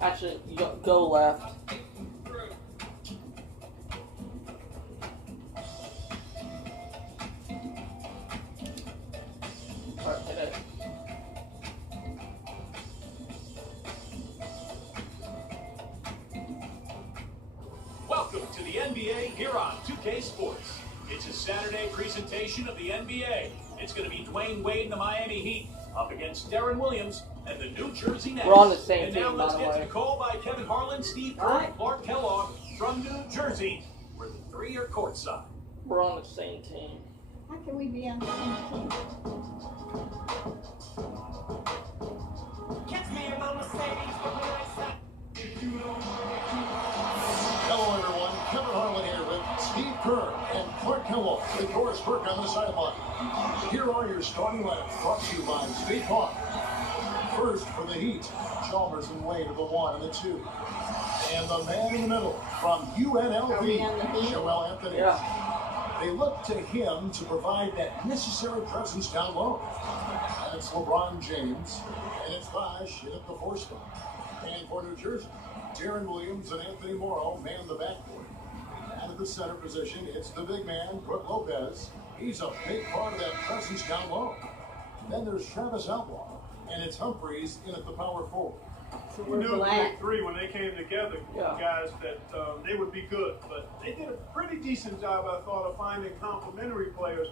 Actually, go left. Welcome to the NBA here on 2K Sports. It's a Saturday presentation of the NBA. It's going to be Dwayne Wade and the Miami Heat up against Deron Williams and the New Jersey Nets. We're on the same team, And now let's by the get to way. the call by Kevin Harlan, Steve Kerr, and Clark Kellogg from New Jersey, where the three are courtside. We're on the same team. How can we be on the same team? Catch me in my Mercedes from the right side. Hello, everyone. Kevin Harlan here with Steve Kerr and Clark Kellogg with Doris Burke on the sideline. Here are your starting lineups brought to you by State Farm. First for the Heat, Chalmers and Wade of the 1 and the 2. And the man in the middle from UNLV, Joel Anthony. Yeah. They look to him to provide that necessary presence down low. And it's LeBron James, and it's Bosh in at the 4 spot. And for New Jersey, Deron Williams and Anthony Morrow man the backcourt. And at the center position, it's the big man, Brook Lopez. He's a big part of that presence down low. Then there's Travis Outlaw, and it's Humphreys in at the power forward. So We we're knew the glad. big three when they came together, guys, that they would be good. But they did a pretty decent job, I thought, of finding complementary players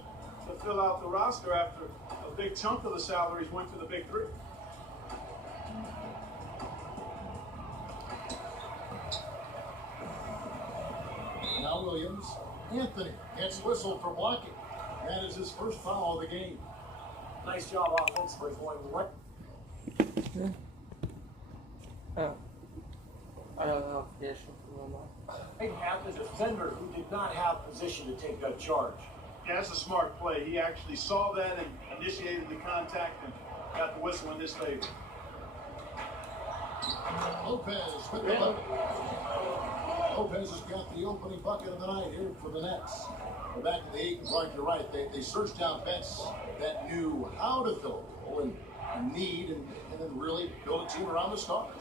to fill out the roster after a big chunk of the salaries went to the big three. Now Williams. Anthony gets whistled for blocking. That is his first foul of the game. Nice job offensively going right. Oh. I don't know if this They have the defender who did not have position to take that charge. Yeah, that's a smart play. He actually saw that and initiated the contact and got the whistle in his favor. Lopez with the bucket. Lopez has got the opening bucket of the night here for the Nets. We're back to the Aiken Park, you're right. They searched out vets that knew how to fill a role and need and then really build a team around the stars.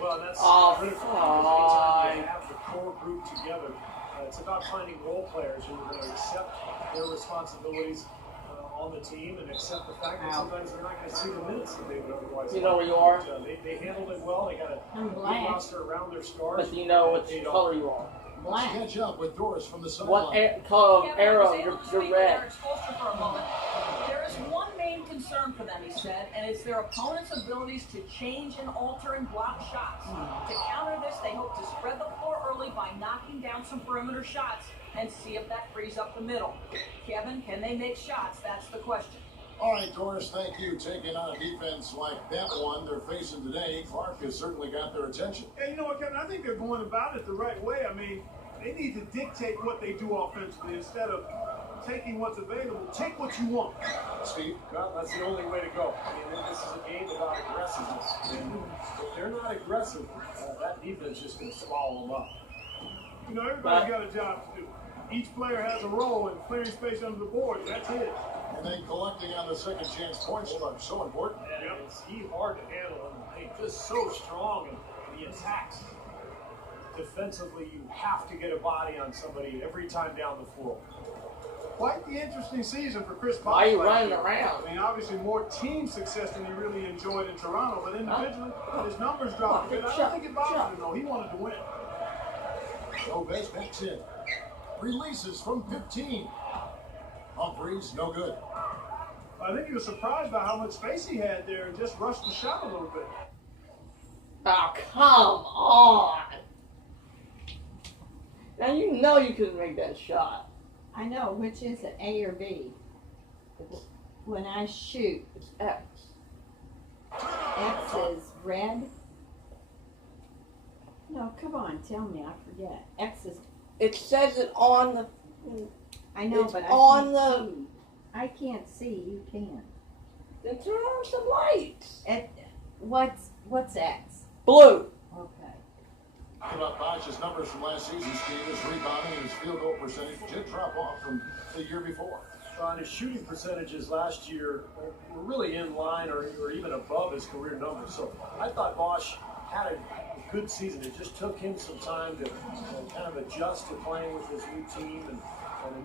Well, that's critical. fine. Anytime you have the core group together, it's about finding role players who are going to accept their responsibilities on the team and accept the fact that sometimes they're not going to see the minutes that they would otherwise. You know where you are? But, they handled it well. They got a I'm good black. roster around their stars. But you know what They color don't. you are. Black. Catch up with Doris from the What sideline. color of Kevin, I arrow? was able to You're speak to red. Eric Spoelstra for a moment. There is one main concern for them, he said, and it's their opponent's abilities to change and alter and block shots. To counter this, they hope to spread the floor early by knocking down some perimeter shots and see if that frees up the middle. Kevin, can they make shots? That's the question. All right, Doris, thank you. Taking on a defense like that one they're facing today, Clark has certainly got their attention. Yeah, you know what, Kevin? I think they're going about it the right way. I mean, they need to dictate what they do offensively instead of taking what's available. Take what you want. Steve? Well, that's the only way to go. I mean, this is a game about aggressiveness. And if they're not aggressive, that defense is just going to swallow them up. You know, everybody's got a job to do. Each player has a role in clearing space under the board. That's it. And then collecting on the second chance points are so important. And it's hard to handle. And he's just so strong in the attacks. Defensively, you have to get a body on somebody every time down the floor. Quite the interesting season for Chris Bosh. Why are you last running year. around? I mean, obviously more team success than he really enjoyed in Toronto, but individually, his numbers dropped a bit. I don't think it bothered him, though. He wanted to win. Lopez backs in. Releases from 15. Humphreys, no good. I think he was surprised by how much space he had there and just rushed the shot a little bit. Oh, come on. Now you know you couldn't make that shot. I know, which is it, A or B? When I shoot, It's X. X is red. No, come on, tell me, I forget. X is, It says it on the. I know, It's but on I can't see. You can. Then turn on some lights. What's X? Blue. Okay. Talking about Bosch's numbers from last season, Steve, his rebounding and his field goal percentage did drop off from the year before. And his shooting percentages last year were really in line or even above his career numbers. So I thought Bosch had a good season. It just took him some time to kind of adjust to playing with his new team and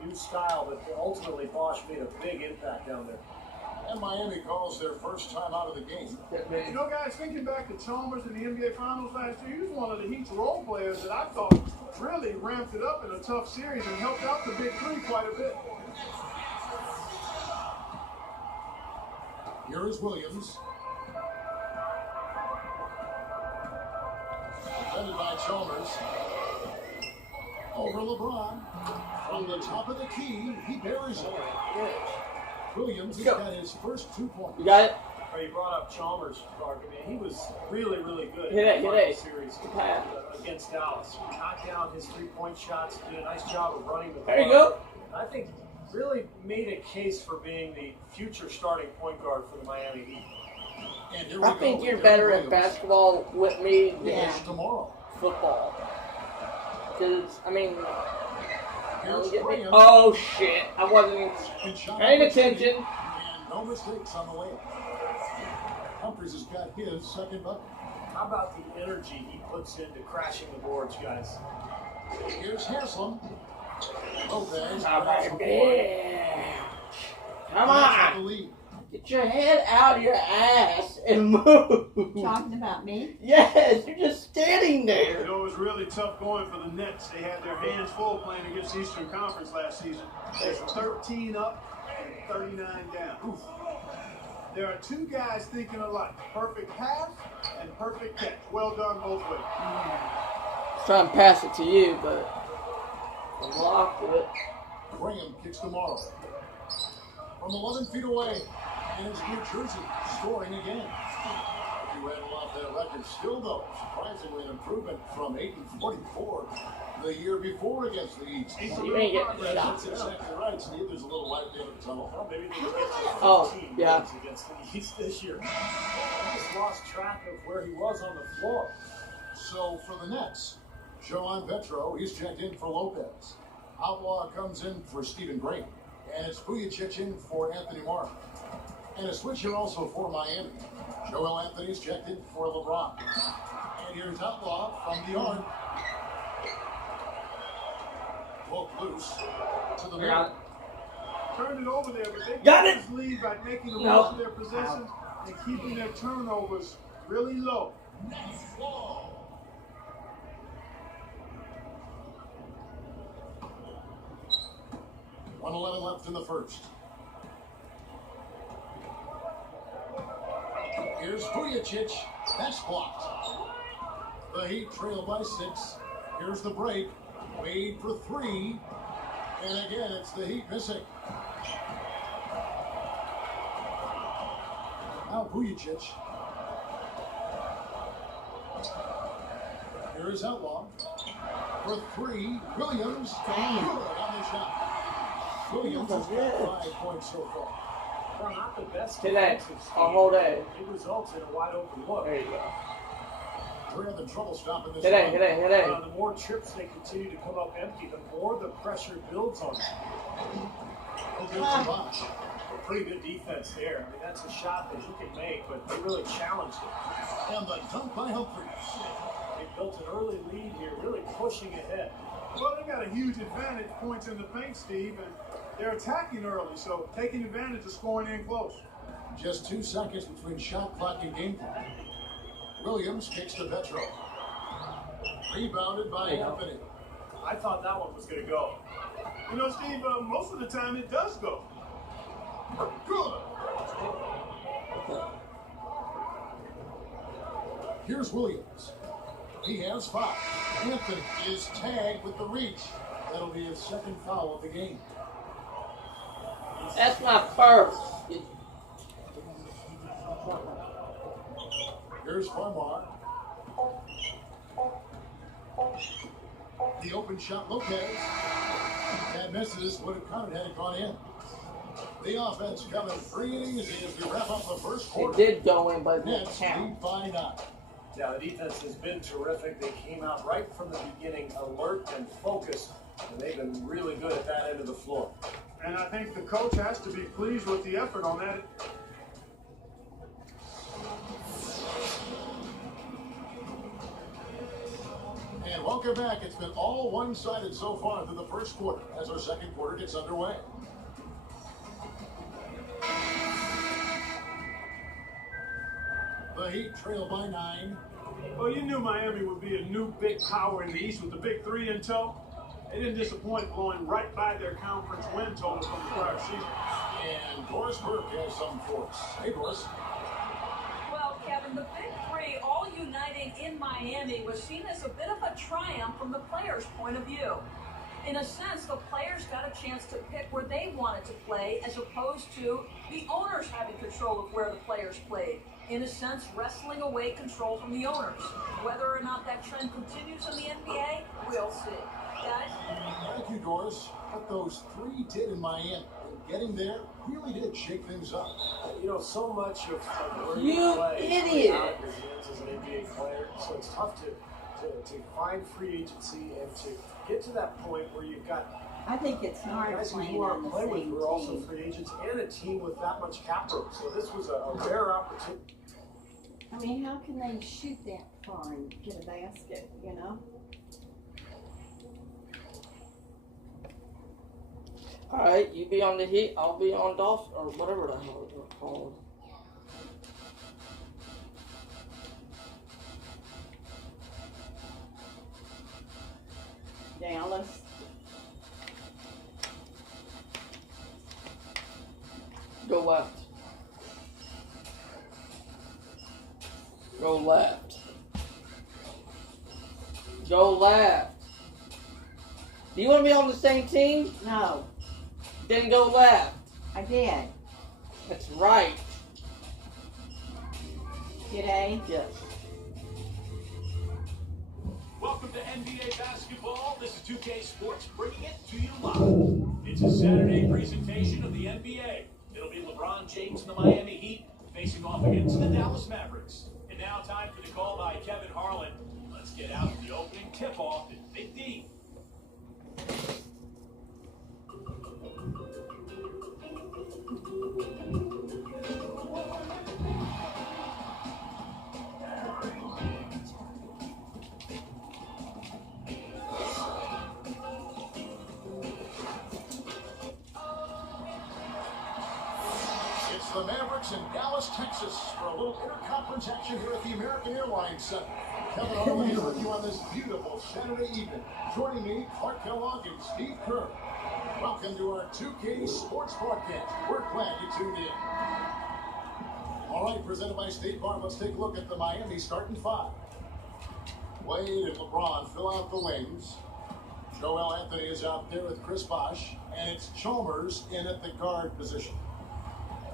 a new style. But ultimately, Bosch made a big impact down there. And Miami calls their first time out of the game. You know, guys, thinking back to Chalmers in the NBA Finals last year, he was one of the Heat's role players that I thought really ramped it up in a tough series and helped out the Big Three quite a bit. Here is Williams. Defended by Chalmers. Over LeBron. From the top of the key, he buries it. Williams has got his first 2 points. You got it? You brought up Chalmers, Clark. I mean, he was really, really good Hit it, in the hit it. series Pass. against Dallas. He knocked down his three-point shots, did a nice job of running the There you floor. go. I think really made a case for being the future starting point guard for the Miami Heat. And here we I go think with you're Derrick better at Williams. basketball with me than Yeah. Tomorrow. football. Because, I mean, Here's get me. Graham. Oh, shit. I wasn't And shot paying opportunity. attention. And no mistakes on the way. Humphries has got his second bucket. How about the energy he puts into crashing the boards, guys? Here's Haslam. Lopez. All grabs right, the board. yeah. Come That's the on. lead. Get your head out of your ass and move. Talking about me? Yes, you're just standing You there. know, it was really tough going for the Nets. They had their hands full playing against Eastern Conference last season. They're 13 up and 39 down. Oof. There are two guys thinking alike. Perfect pass and perfect catch. Well done both ways. Trying to pass it to you, but I blocked it. Graham kicks tomorrow. From 11 feet away. And it's New Jersey scoring again. If you rattle off that record, still though, surprisingly an improvement from 8-44 the year before against the East. You ain't getting the shot. That's exactly right, Steve. There's a little light at the end of the tunnel. Well, maybe they can get to Oh, 15 yeah. wins against the East this year. I just lost track of where he was on the floor. So for the Nets, Joan Petro, he's checked in for Lopez. Outlaw comes in for Stephen Graham. And it's Vujacic in for Anthony Martin. And a switch here also for Miami. Joel Anthony's checked in for LeBron. And here's Outlaw from the arm. Woke loose to the middle. Turned it over there, but they Got it. this lead by making the No. most of their possessions and keeping their turnovers really low. 1:11 left in the first. Here's Vujacic. That's blocked. The Heat trail by 6. Here's the break. Wade for 3. And again, it's the Heat missing. Now Vujacic. Here is Outlaw. For 3. Williams. Good on the shot. Williams has got 5 points so far. Well, not the best Today, defensive a scheme. whole day. It results in a wide open look. There you go. We're having trouble stopping this. Today, run. today, today. The more trips they continue to come up empty, the more the pressure builds on them. Okay, so Bosch. A pretty good defense there. I mean, that's a shot that he can make, but they really challenged it. And the dunk by Humphries. They built an early lead here, really pushing ahead. Well, they got a huge advantage, points in the paint, Steve, and they're attacking early, so taking advantage of scoring in close. Just 2 seconds between shot clock and game clock. Williams kicks to Petro. Rebounded by Anthony. I thought that one was going to go. You know, Steve, most of the time it does go. Good. Here's Williams. He has 5. Anthony is tagged with the reach. That'll be his second foul of the game. That's my first. Here's Farmar. The open shot, Lopez. That misses. Would have counted had it gone in. The offense coming free and easy as we wrap up the first quarter. It did go in, but it didn't Nets count. lead by 9. Yeah, the defense has been terrific. They came out right from the beginning, alert and focused, and they've been really good at that end of the floor. And I think the coach has to be pleased with the effort on that. And welcome back. It's been all one-sided so far through the first quarter as our second quarter gets underway. The Heat trail by 9. Well, you knew Miami would be a new big power in the East with the big 3 in tow. They didn't disappoint, blowing right by their conference win total from the prior season. And Doris Burke has some for us. Hey, Doris. Well, Kevin, the big 3 all uniting in Miami was seen as a bit of a triumph from the players' point of view. In a sense, the players got a chance to pick where they wanted to play as opposed to the owners having control of where the players played. In a sense, wrestling away control from the owners. Whether or not that trend continues in the NBA, we'll see. Guys? Thank you, Doris. What those 3 did in Miami, getting there, really did shake things up. You know, so much of where You you play is idiot. really out of your hands as an NBA player, so it's tough to find free agency and to get to that point where you've got I think it's hard guys who playing you want on to the play with same who are also team. free agents and a team with that much cap room. So this was a rare opportunity. I mean, how can they shoot that far and get a basket, you know? Alright, you be on the Heat, I'll be on Dolphin, or whatever the hell it's called. Dallas. Go left. Go left. Go left. Do you want to be on the same team? No, Then go left. I did. That's right. Did I? Yes. Welcome to NBA basketball. This is 2K Sports bringing it to you live. It's a Saturday presentation of the NBA. It'll be LeBron James and the Miami Heat facing off against the Dallas Mavericks. And now time for the call by Kevin Harlan. Let's get out to the opening tip-off in Big D. It's the Mavericks in Dallas, Texas for a little interconference action here at the American Airlines Center. Kevin Harlan here with you on this beautiful Saturday evening. Joining me, Clark Kellogg and Steve Kerr. Welcome to our 2K Sports broadcast. We're glad you tuned in. All right, presented by State Farm, let's take a look at the Miami starting 5. Wade and LeBron fill out the wings. Joel Anthony is out there with Chris Bosh, and it's Chalmers in at the guard position.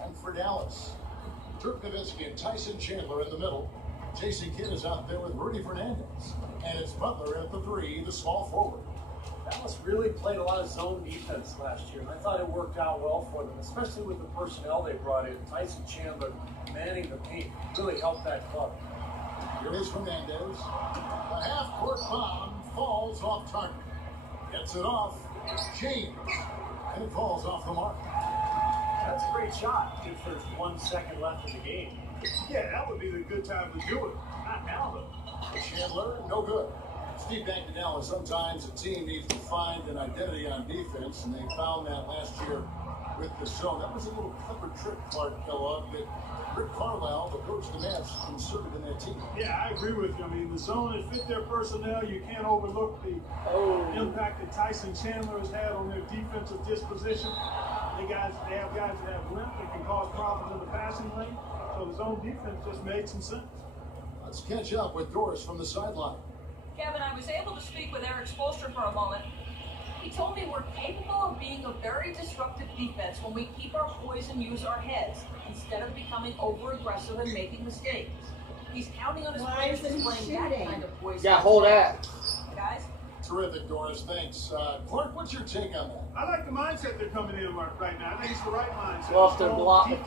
And for Dallas, Dirk Nowitzki and Tyson Chandler in the middle. Jason Kidd is out there with Rudy Fernandez. And it's Butler at the 3, the small forward. Dallas really played a lot of zone defense last year, and I thought it worked out well for them, especially with the personnel they brought in. Tyson Chandler manning the paint really helped that club. Here is Fernandez. The half-court bomb falls off target. Gets it off. James. And it falls off the mark. That's a great shot if there's 1 second left in the game. Yeah, that would be the good time to do it. Not now, though. Chandler, no good. Steve, back to Dallas. Sometimes a team needs to find an identity on defense, and they found that last year with the zone. That was a little clever trick, Clark Kellogg, that Rick Carlisle, the coach of the Mavs, inserted in that team. Yeah, I agree with you. I mean, the zone has fit their personnel. You can't overlook the impact that Tyson Chandler has had on their defensive disposition. They have guys that have length that can cause problems in the passing lane. So the zone defense just made some sense. Let's catch up with Doris from the sideline. Kevin, I was able to speak with Eric Spoelstra for a moment. He told me we're capable of being a very disruptive defense when we keep our poise and use our heads instead of becoming over-aggressive and making mistakes. He's counting on his Why players isn't he displaying that shooting? kind of poise. Yeah, hold that. Guys? Terrific, Doris. Thanks. Clark, what's your take on that? I like the mindset they're coming in right now. I think it's the right mindset. Well, if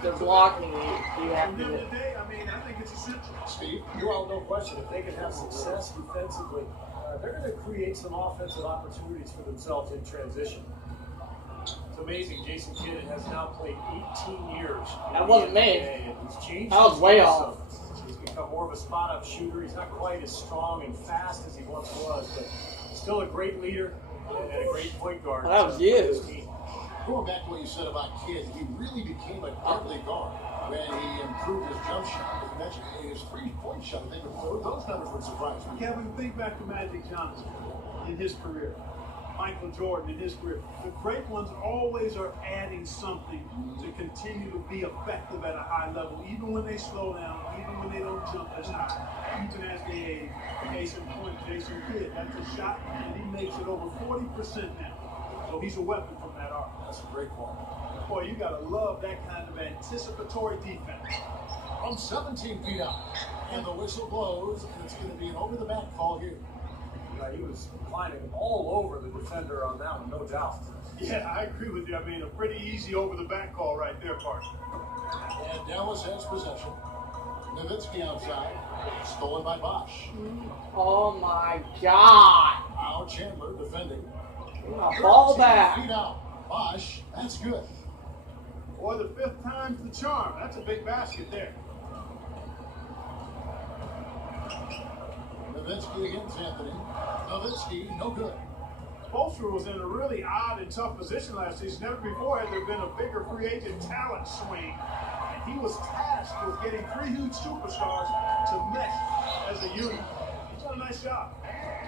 they're blocking you, you have From to. them today, I mean, I think it's essential. Steve? Well, no question. If they can have success defensively, they're going to create some offensive opportunities for themselves in transition. It's amazing. Jason Kidd has now played 18 years. That wasn't me. And he's changed. I was way his game off. some. He's become more of a spot-up shooter. He's not quite as strong and fast as he once was, but still a great leader and a great point guard. That was you. for his team. Going back to what you said about Kidd, he really became a deadly guard when he improved his jump shot. You mentioned his three-point shot. I think those numbers would surprise me. Kevin, think back to Magic Johnson in his career. Michael Jordan in his career. The great ones always are adding something to continue to be effective at a high level, even when they slow down, even when they don't jump as high, even as they age. Case in point, Jason Kidd. That's a shot, and he makes it over 40% now. So he's a weapon from that arc. That's a great point. Boy, you gotta love that kind of anticipatory defense. From 17 feet out, and the whistle blows, and it's going to be an over-the-back call here. He was climbing all over the defender on that one, no doubt. Yeah, I agree with you. I mean, a pretty easy over-the-back call right there, partner. And Dallas has possession. Nowitzki outside, stolen by Bosch. Oh my God! Now Chandler defending. Ball 13 back. feet out. Bosch, that's good. Boy, the fifth time's the charm. That's a big basket there. Nowitzki against Anthony. Nowitzki, no good. Spoelstra was in a really odd and tough position last season. Never before had there been a bigger free agent talent swing. And he was tasked with getting three huge superstars to mesh as a unit. He's done a nice job.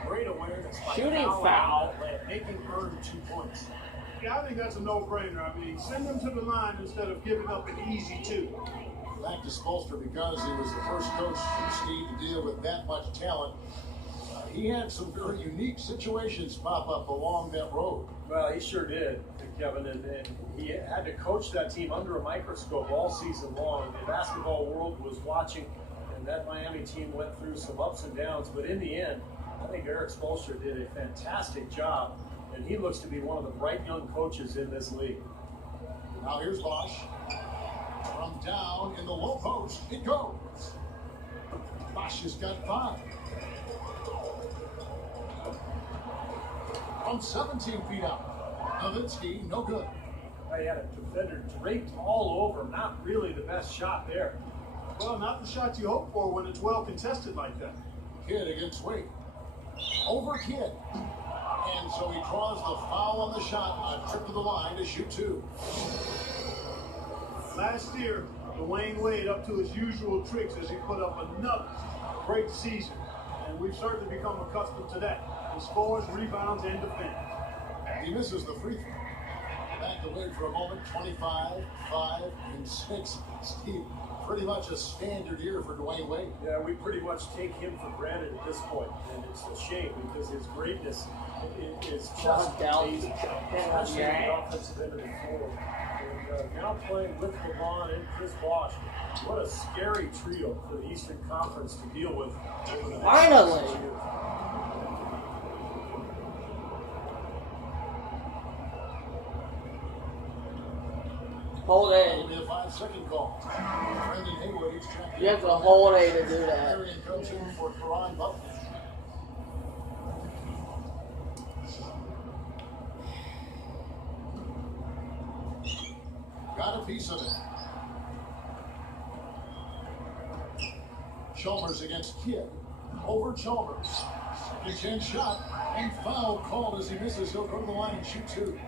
Great awareness. By Shooting Powell foul. on that play, making earn 2 points. Yeah, I think that's a no-brainer. I mean, send them to the line instead of giving up an easy two. Back to Spoelstra because he was the first coach, Steve, to deal with that much talent. He had some very unique situations pop up along that road. Well, he sure did, Kevin, and he had to coach that team under a microscope all season long. The basketball world was watching, and that Miami team went through some ups and downs. But in the end, I think Eric Spoelstra did a fantastic job, and he looks to be one of the bright young coaches in this league. Now here's Bosch. From down in the low post, it goes. Bosch has got 5. From 17 feet out, Nowitzki, no good. He had a defender draped all over him. Not really the best shot there. Well, not the shot you hope for when it's well contested like that. Kidd against Wade. Over Kidd. And so he draws the foul on the shot, a trip to the line to shoot 2. Last year, Dwayne Wade up to his usual tricks as he put up another great season. And we've certainly become accustomed to that. He scores, rebounds, and defends. He misses the free throw. Back to Wade for a moment. 25, 5, and 6. Steve, pretty much a standard year for Dwayne Wade. Yeah, we pretty much take him for granted at this point, and it's a shame because his greatness is just amazing, especially in the offensive end of the floor. And now playing with LeBron and Chris Bosh, what a scary trio for the Eastern Conference to deal with. Finally. Hold That'll A. be a 5-second call. Brendan Haywood, he's checking. You have to hold A to do that. Arian coaching for Karan Butler. Got a piece of it. Chalmers against Kidd. Over Chalmers. Second chance shot. And foul called as he misses. He'll go to the line and shoot 2.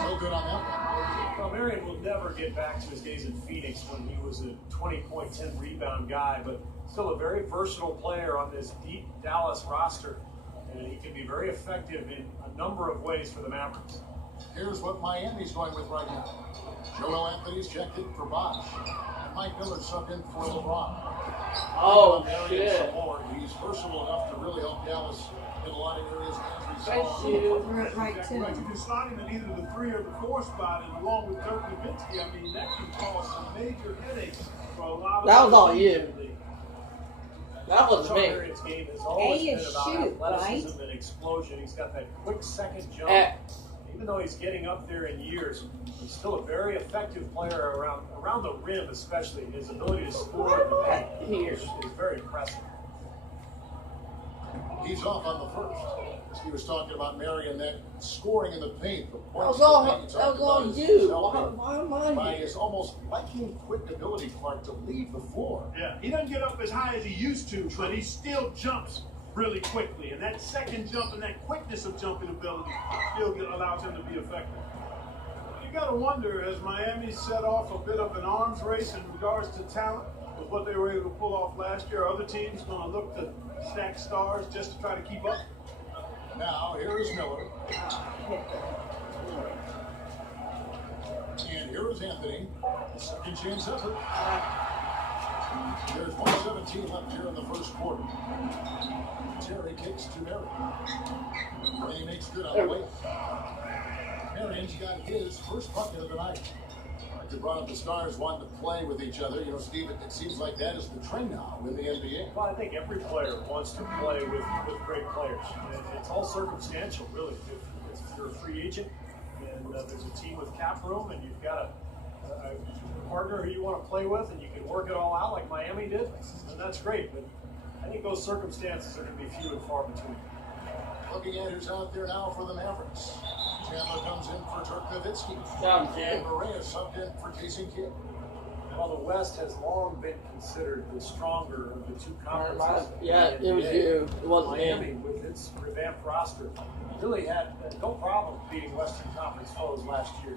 So good on that one. Well, Marion will never get back to his days in Phoenix when he was a 20-point, 10-rebound guy, but still a very versatile player on this deep Dallas roster, and he can be very effective in a number of ways for the Mavericks. Here's what Miami's going with right now. Joel Anthony's checked in for Bosch. And Mike Miller subbed in for LeBron. Oh, Marion shit. some more. He's versatile enough to really help Dallas in a lot of areas. Thank you. Right, Exactly too. right. You can slot him in either the 3 or the 4 spot, and along with Dirk Nowitzki, I mean, that can cause some major headaches for a lot of That was all teams you. in the league. That wasn't Sean me. Marion's game has always A been is about shoot, athleticism and explosion. He's got that quick second jump. X. Even though he's getting up there in years, he's still a very effective player around the rim, especially. His ability to score in the paint Here. is very impressive. He's off on the first. He was talking about Marion that scoring in the paint. The That points was in the paint. He all talked about his you. helping Why am I by here? his almost lightning quick ability, Clark, to leave the floor. Yeah, he doesn't get up as high as he used to, but he still jumps really quickly. And that second jump and that quickness of jumping ability still allows him to be effective. You got to wonder, has Miami set off a bit of an arms race in regards to talent with what they were able to pull off last year? Are other teams going to look to stack stars just to try to keep up? Now, here is Miller. And here is Anthony. Second chance effort. There's 1:17 left here in the first quarter. Terry kicks to Marion. And he makes good on the way. Marion's got his first bucket of the night. Like you brought up, the stars wanting to play with each other. You know, Steve, it seems like that is the trend now in the NBA. Well, I think every player wants to play with great players. And it's all circumstantial, really. If you're a free agent and there's a team with cap room and you've got a partner who you want to play with and you can work it all out like Miami did, then that's great. But I think those circumstances are going to be few and far between. Looking at who's out there now for the Mavericks. Chandler comes in for Dirk Nowitzki. Yeah, And Maria subbed in for Jason Kidd. While the West has long been considered the stronger of the two conferences. Yeah, in the it was NBA, you. It wasn't Miami, me. with its revamped roster, really had no problem beating Western Conference foes last year.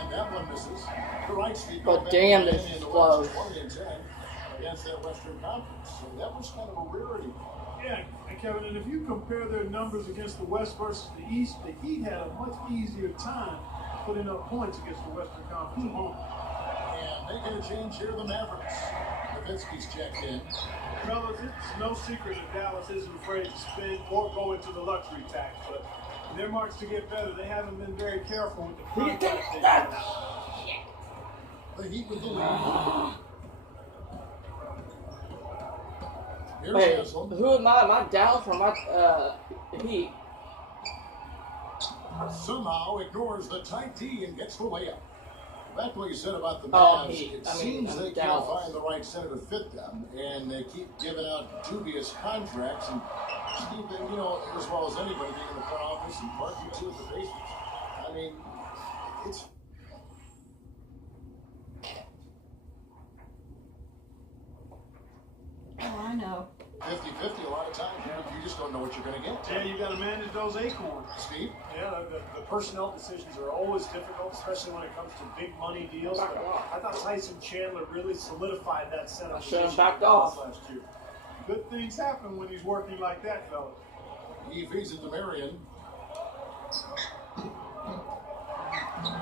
And that one misses. The right speed But goes back damn, to this Miami is in the close. West, 2010 against that Western Conference. So that was kind of a rarity. Yeah, and Kevin, and if you compare their numbers against the West versus the East, the Heat had a much easier time putting up points against the Western Conference opponent. And making a change here, the Mavericks. Nowitzki's checked in. Fellas, it's no secret that Dallas isn't afraid to spend or go into the luxury tax, but in their march to get better, they haven't been very careful with the contracts they've given out. The Heat with the lead. Here's Wait, Haslam. who am I? Am I Dallas or am I Heat? Somehow ignores the tight D and gets the layup. Back to what you said about the Oh, Mavs, Heat. it I mean, seems they Dallas. can't find the right center to fit them, and they keep giving out dubious contracts. And Steve, you know as well as anybody being in the front office and Clark, you too at the Pacers. I mean, it's Oh, I know. 50-50 a lot of times. You just don't know what you're going to get. Yeah, you got to manage those acorns. Steve? Yeah, the personnel decisions are always difficult, especially when it comes to big money deals. But I thought Tyson Chandler really solidified that center I should have position backed for Dallas off. last year. Good things happen when he's working like that, fellas. He feeds it to Marion.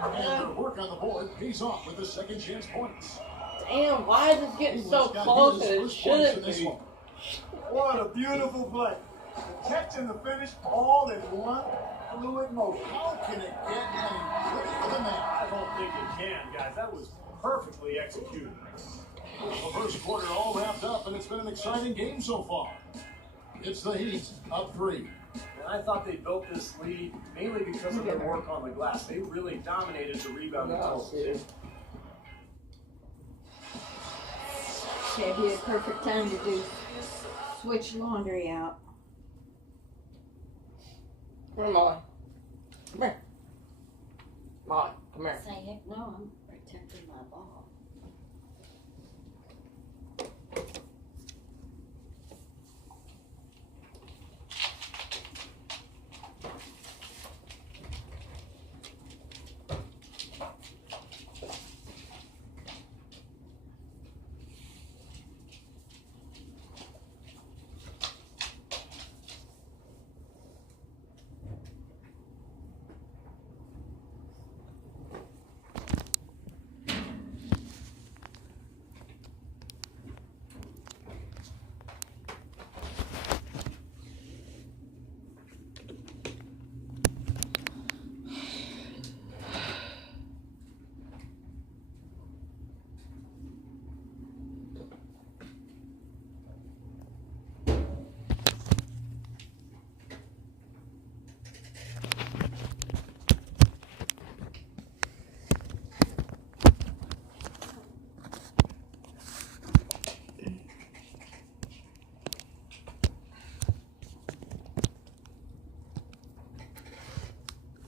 And their work on the board pays off with the second chance points. Damn, why is this getting so He's got close his and it first points in shouldn't this be? one. What a beautiful play. The catch and the finish all in one fluid motion. How can it get any prettier than that? I don't think it can, guys. That was perfectly executed. The first quarter all wrapped up, and it's been an exciting game so far. It's the Heat up 3. And I thought they built this lead mainly because of their work on the glass. They really dominated the rebounding total. That'd be a perfect time to do switch laundry out. Where am I? Come here. Molly, come here. Say heck no, I'm protecting my ball.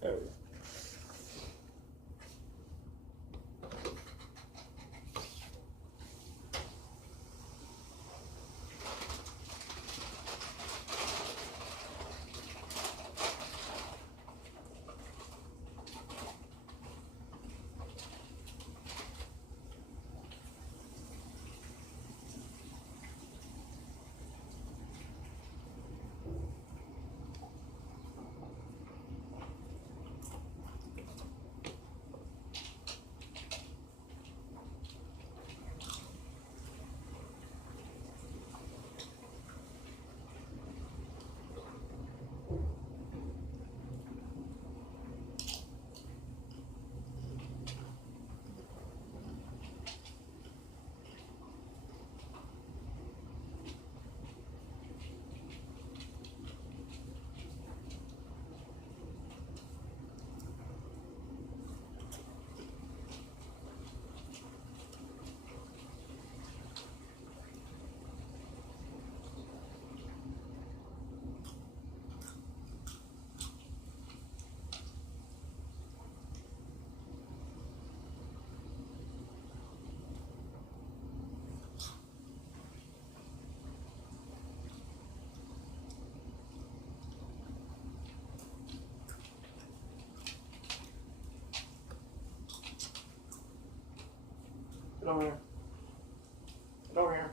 There we go. Get over here. Get over here.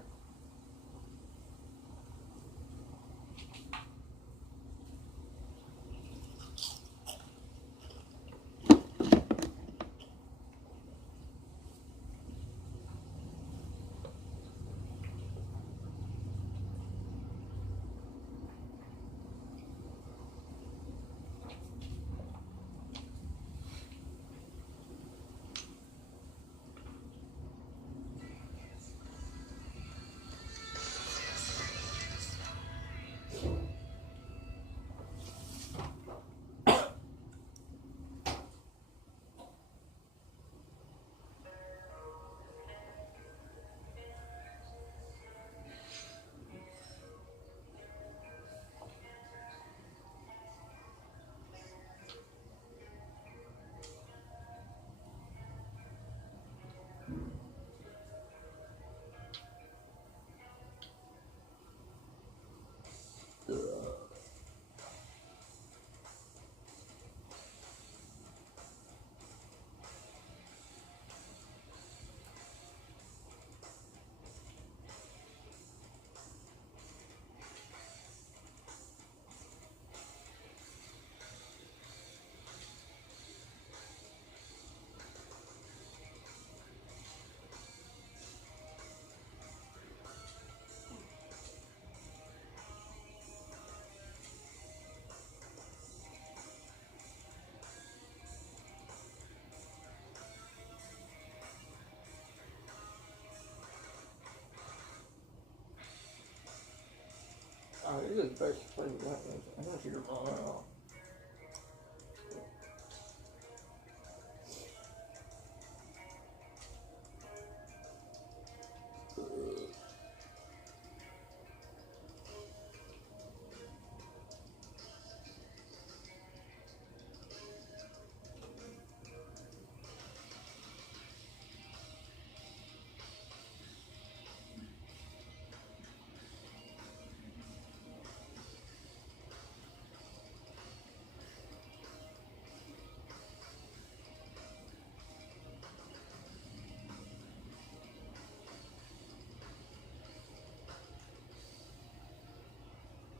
Oh, it is basically that. I know you're wrong.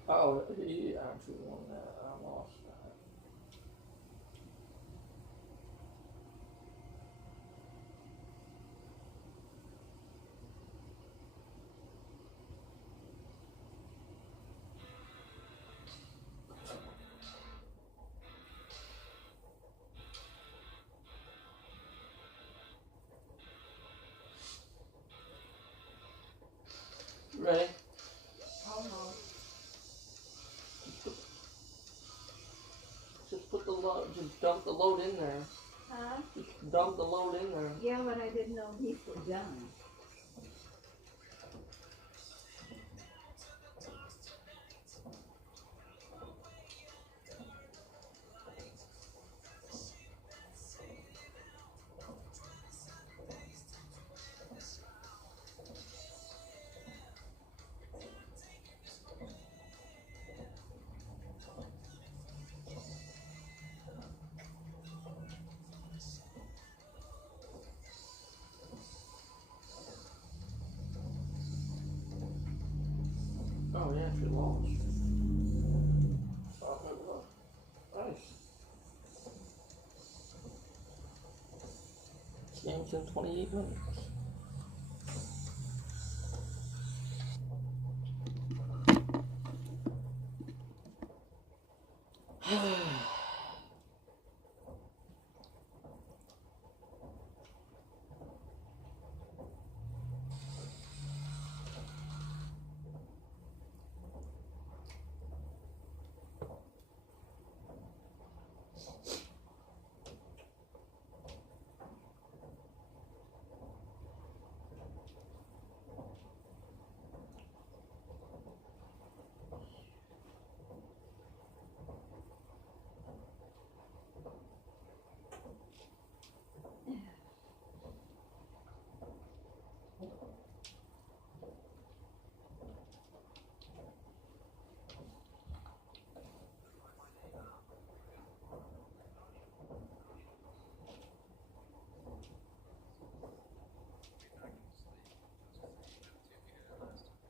Oh, he actually won that. I lost that. Ready? Almost. Just put the load, just dump the load in there. Huh? Just dump the load in there. Yeah, but I didn't know these were done. actually lost. Nice. This game's in 28 minutes.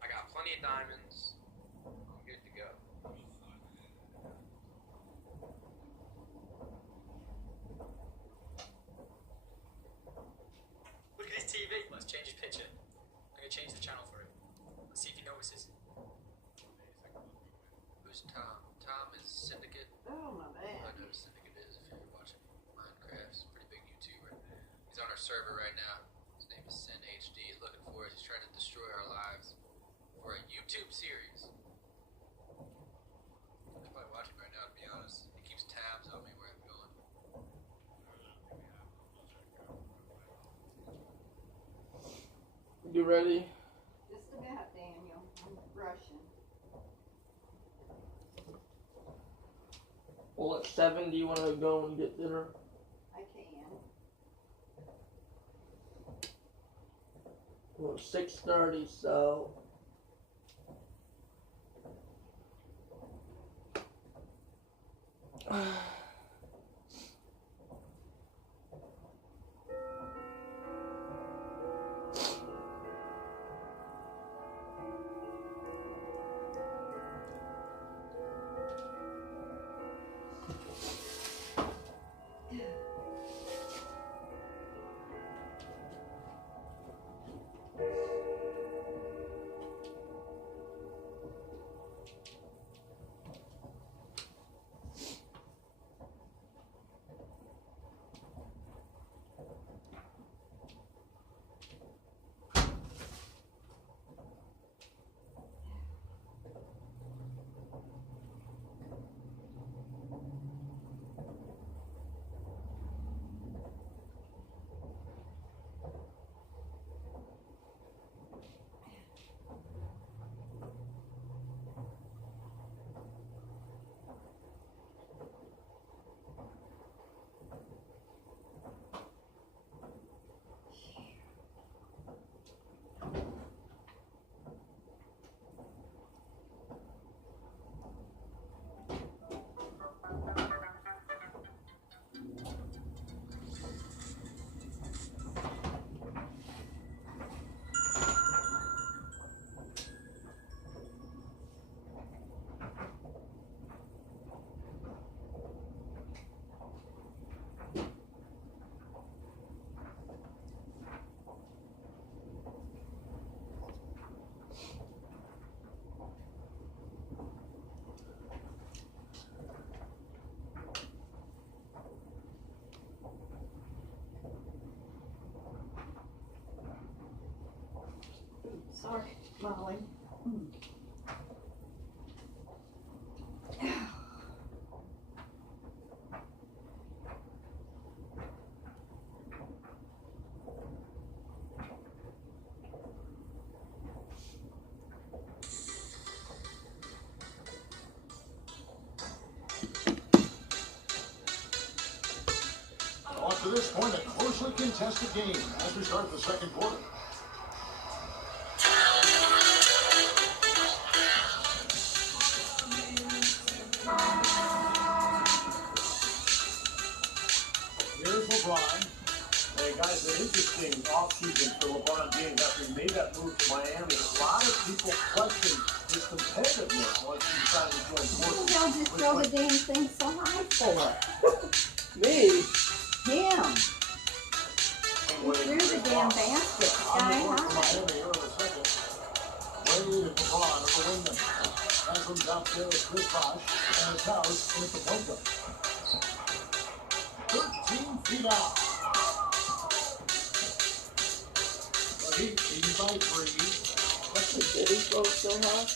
I got plenty of diamonds. I'm good to go. Look at his TV. Let's change his picture. I'm gonna change the channel for him. Let's see if he notices. Who's Tom? Tom is Syndicate. Oh my I bad. know who Syndicate is if you're watching Minecraft. He's a pretty big YouTuber. He's on our server right now. His name is Sin HD. He's looking for us. He's trying to destroy our lives for a YouTube series. He's probably watching right now, to be honest. He keeps tabs on me where I'm going. You ready? Just about, Daniel. I'm rushing. Well, at 7, do you want to go and get dinner? I can. Well, it's 6:30, so. Sorry, Molly. Up to this point, a closely contested game as we start the second quarter. Here's LeBron. And guys, an interesting offseason for LeBron James after he made that move to Miami. A lot of people questioned his competitiveness once he decided to join Who Portland. the hell just throw the damn thing so high for? Me? Him. He threw the damn basket sky high. Miami here in the second. Wade and LeBron are the wingmen. Has them out there with Chris Bosh and his house with the point guard. 13 feet out. The Heat leading by 3. Did he throw so high?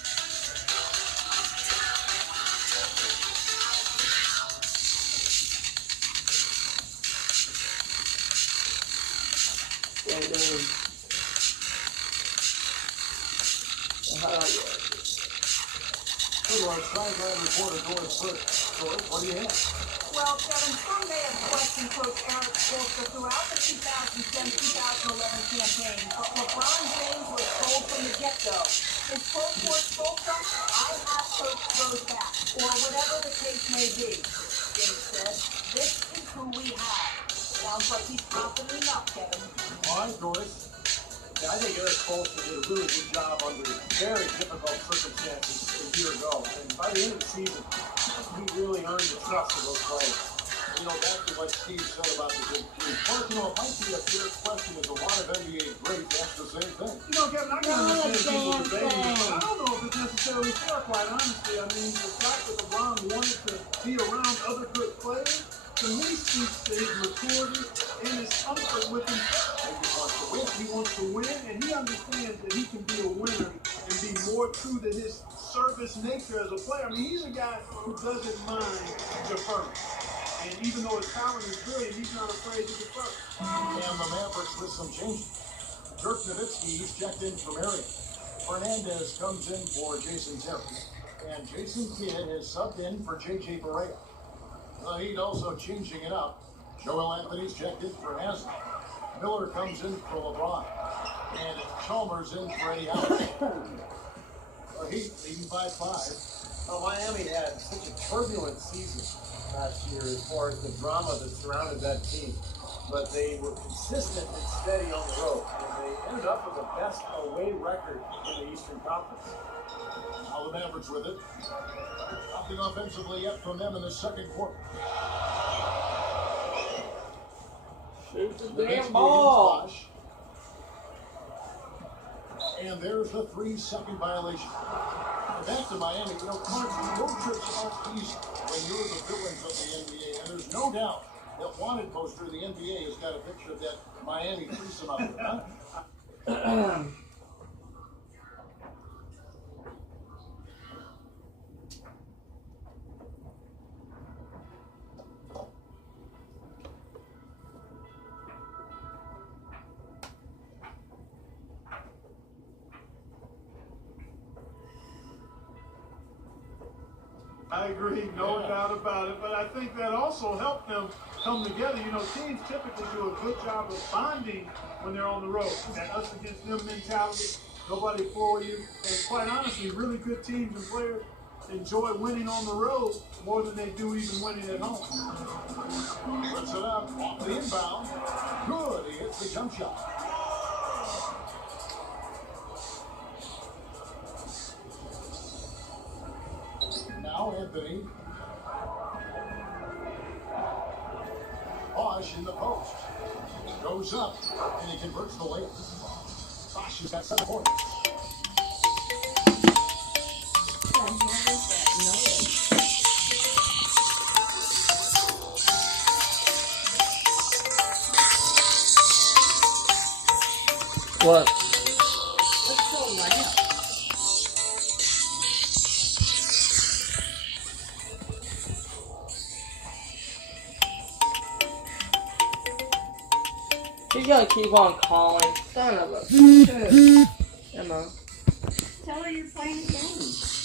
And then, Good one, sideline reporter going first. George, what do you have? Well, Kevin, some may have questioned Coach Eric Spoelstra throughout the 2010-2011 campaign, but LeBron James was told from the get-go. His spokesperson Spoelstra, I have Coach Rose back, or whatever the case may be. James said, this is who we have. Sounds like he's confident enough, Kevin. All right, Doris. Yeah, I think Eric Spoelstra did a really good job under very difficult circumstances a year ago. And by the end of the season, he really earned the trust of those players. You know, back to what Steve said about the big three. Well, you know, it might be a fair question as a lot of NBA greats ask the same thing. You know, Kevin, I can understand people debating it, but I don't know if it's necessarily fair, quite honestly. I mean, the fact that LeBron wanted to be around other good players, to me, speaks to his maturity and his comfort with himself. He wants to win, and he understands that he can be a winner and be more true to his service nature as a player. I mean, he's a guy who doesn't mind deferring. And even though his talent is brilliant, he's not afraid to defer. And the Mavericks with some changes. Dirk Nowitzki, he's checked in for Marion. Fernandez comes in for Jason Terry. And Jason Kidd is subbed in for J.J. Barea. The Heat also changing it up. Joel Anthony's checked in for Haslem. Miller comes in for LeBron. And Chalmers in for Eddie House. The Heat leading by 5. Well, Miami had such a turbulent season last year as far as the drama that surrounded that team. But they were consistent and steady on the road. And they ended up with the best away record in the Eastern Conference. Now the Mavericks with it. Nothing offensively yet from them in the second quarter. Shoot the The damn next ball. Bosh. And there's the 3-second violation. Back to Miami. You know, Clark, road trips aren't easy when you're the villains of the NBA. And there's no doubt that wanted poster of the NBA has got a picture of that Miami threesome up there, huh? I agree, no doubt about it. But I think that also helped them come together. You know, teams typically do a good job of bonding when they're on the road. That us against them mentality, nobody for you. And quite honestly, really good teams and players enjoy winning on the road more than they do even winning at home. Puts it up off the inbound. Good. He hits the jump shot. Now Anthony. Bosh in the post. Goes up, and he converts the layup. Bosh has got 7 points. What? That's so loud. She's gonna keep on calling. Son of a bitch. Emma. Tell her you're playing games.